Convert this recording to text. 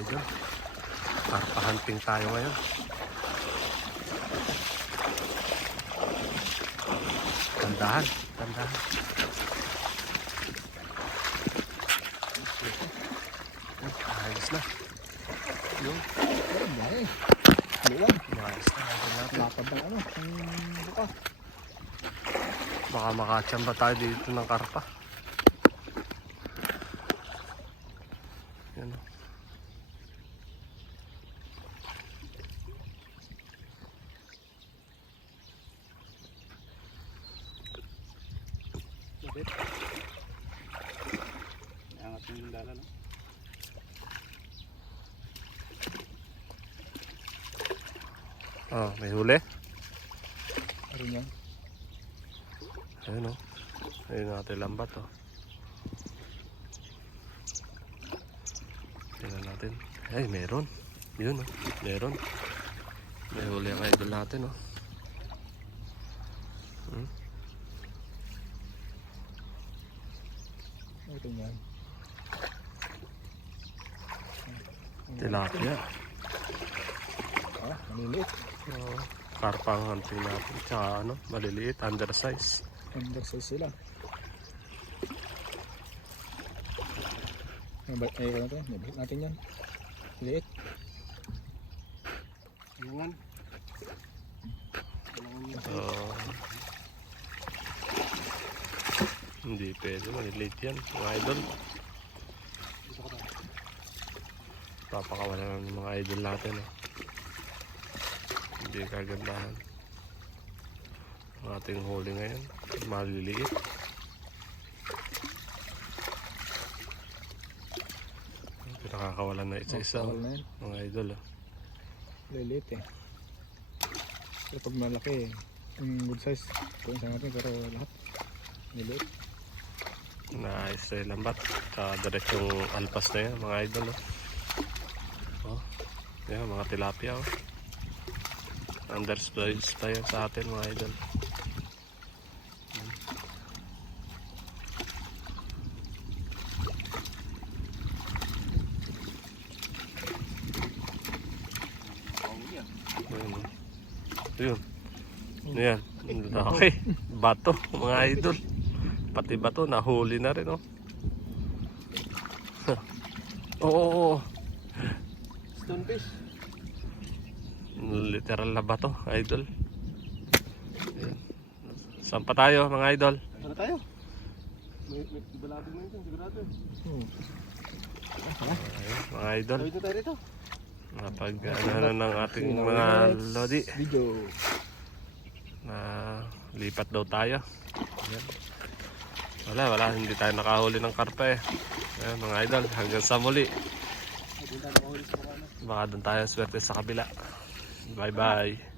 idol. Karpa hunting tayo ngayon. Tandahan. Ayos na. Yung ayos na. Lapad ng ano, ang buka. Baka makachamba tayo dito ng karpa. Yan o. Angat yung dala, no? Oh, may huli. Ano yan? Ayun o. Ayun natin lambat o. Tingnan natin. Ay, meron. Yun o. Meron. May huli ang idol natin o. Ito yan. Tilapia. Ah, maliliit. Oh, karpa ang hunting natin. Tsaka ano, maliliit, undersize. Undersize sila. Ay, ano ito? Nabalik natin yan. Liit. Ayangan. Hindi pwede, maliliit yan. Mga idol. Papakawalan ng mga idol natin. Oh. Hindi kagandahan. Ang ating huli ngayon, maliliit. Pinakakawalan na isa-isa. Mga idol. Oh. Lilit eh. Pero pag malaki, yung good size, kung saan natin, pero lahat lilit. Nice na lambat. Tsaka diretsong alpas na yan, mga idol. Oh. Yan, mga tilapia. Oh. Undersize pa yan sa atin, mga idol. Yun. Yan. Okay. Bato, mga idol. Pati bato, nahuli na rin, oh. Oo. Stonefish. Literal na bato, idol. Yan. Saan pa tayo, mga idol? Ano tayo? May balado mo yun, sigurado. Ayun, mga idol. Dito tayo rito. Napag ano ng ating mga lodi. Video. Na lipat daw tayo. Yan. Wala, hindi tayo nakahuli ng karpa eh. Ayan, mga idol, hanggang sa muli. Baka doon tayo swerte sa kabila. Bye bye.